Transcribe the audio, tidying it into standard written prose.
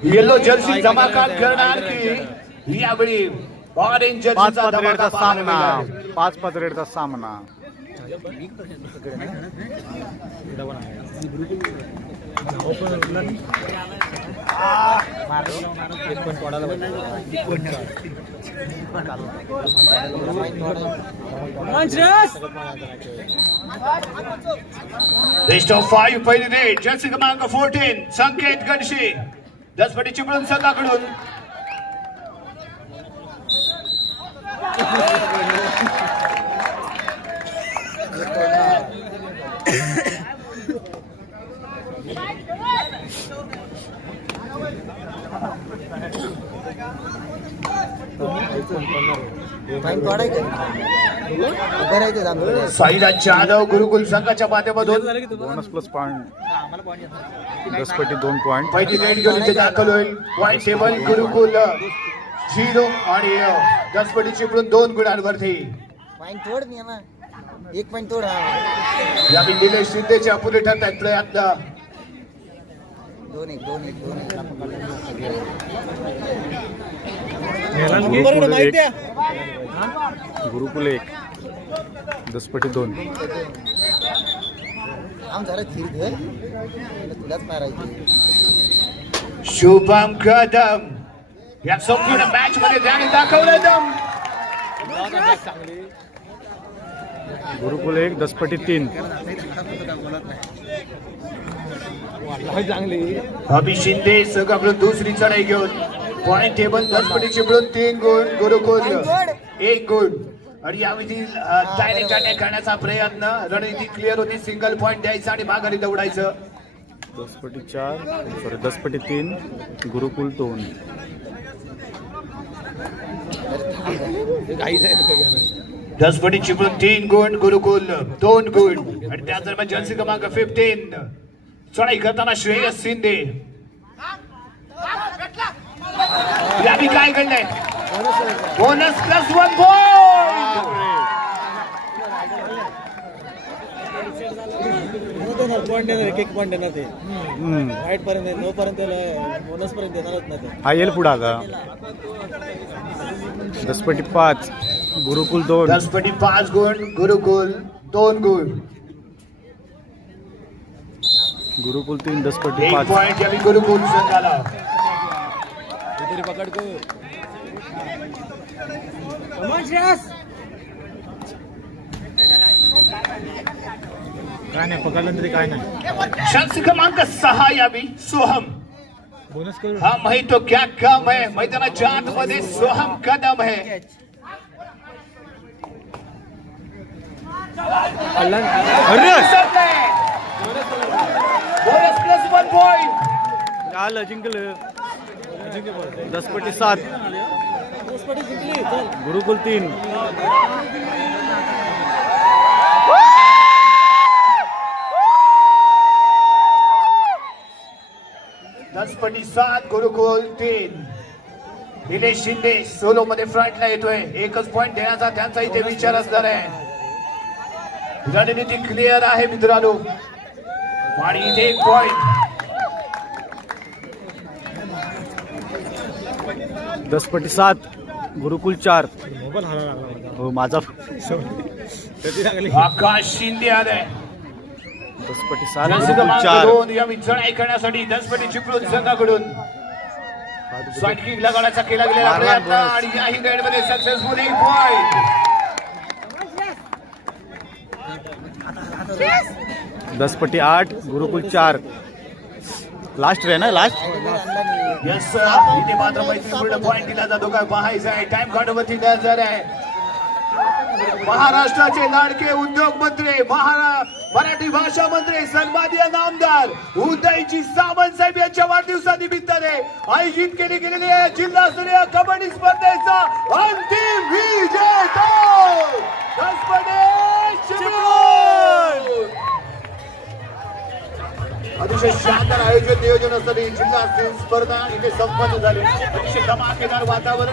yellow Jersey धमाका करणार की यावेळी ऑरेंज जर्सीचा धमाका सामना 5-5 सामना बेस्ट ऑफ 5 पहिली रेड जर्सी क्रमांक 14 संकेत गणशी 10 पटी चिपळूण संघाकडून साईराज जाधव गुरुकुल संघाच्या माध्यमातून बोनस प्लस पॉइंट 10 पटी 2 पॉइंट पहिली रेड घेऊन इथे दाखल होईल पॉइंट टेबल गुरुकुल 0 आणि 10 पटी चिपळूण 2 गुणांवरती पॉइंट तोड मी ना 1 पॉइंट तोड या निलेश शिंदेच्या अपुरे ठरतात प्रयत्न 2-1 गुरुकुल 1 10 पटी 2 आम जरा धीर धर तुलाच मारायची शुभम कदम या संपूर्ण मॅच मध्ये त्याने दाखवलं दम गुरुकुल 1 10 पटी 3 अभि शिंदे संघाकडून दुसरी चढाई घेऊन पॉइंट टेबल 10 पटी चिपळूण 3 गुण गुरुकुल 1 गुण आणि यावेळी डायरेक्ट अटॅक करण्याचा प्रयत्न रणनीती क्लिअर होती सिंगल पॉइंट द्यायचा आणि माघारी दौडायचं 10 पटी 10 पटी 3 गुरुकुल 2 10 पटी चिपळूण 3 गुण गुरुकुल 2 गुण आणि त्याच दरम्यान जर्सी क्रमांक 15 चढाई करताना श्रेयस शिंदे यावी काय घडलंय बोनस प्लस 1 पॉइंट एक पॉइंट देणार ते राईट पर्यंत 9 पर्यंत बोनस पर्यंत देणारच नाही ते हा येईल पुढे आता 10 पटी 5 गुरुकुल 2 10 पटी 5 गुण गुरुकुल 2 गुण गुरुकुल 3 10 पटी 1 5 पॉइंट यावी गुरुकुल संघाला पकड को काय नाही पकडलं तरी काय नाही शंस क्रमांक 6 यावी सोहम बोनस करू हा माहित तो क्या काम है मैदानाच्या आतमध्ये सोहम कदम है अरे बोनस प्लस 1 पॉइंट आलं जिंकलं 10 पटी 7 गुरुकुल 3 10 पटी 7 गुरुकुल 3 निलेश शिंदे सोलो मध्ये फ्रंटला येतोय एकच पॉइंट देण्याचा त्यांचा इथे विचार असणार आहे रणनीती क्लिअर आहे मित्रांनो आणि इथे एक पॉइंट 10 पटी 7 गुरुकुल 4 हो माझा आकाश शिंदे आलाय 10 पटी 7 गुरुकुल 4 या चढाई करण्यासाठी 10 पटी चिपळूण संघाकडून शॉट किक लगावण्याचा केला गेलेला प्रयत्न आणि याही रेड मध्ये सक्सेसफुल एक पॉइंट 10 पटी 8 गुरुकुल 4 लास्ट आहे ना लास्ट यस इथे मात्र मैत्रीपूर्ण पॉइंट दिला जातो काय पाहायचं आहे टाइम काढवरती नजर आहे महाराष्ट्राचे लाडके उद्योग मंत्री मराठी भाषा मंत्री सन्माननीय नामदार उदयजी सामंत साहेब यांच्या वाढदिवसानिमित्ताने आयोजित केली गेलेली आहे जिल्हास्तरीय कबड्डी स्पर्धेचा अंतिम विजेता 10 पटी चिपळूण अतिशय शानदार आयोजन नियोजन असताना जिल्हा स्पर्धा इथे संपन्न झाली अतिशय धमाकेदार वातावरण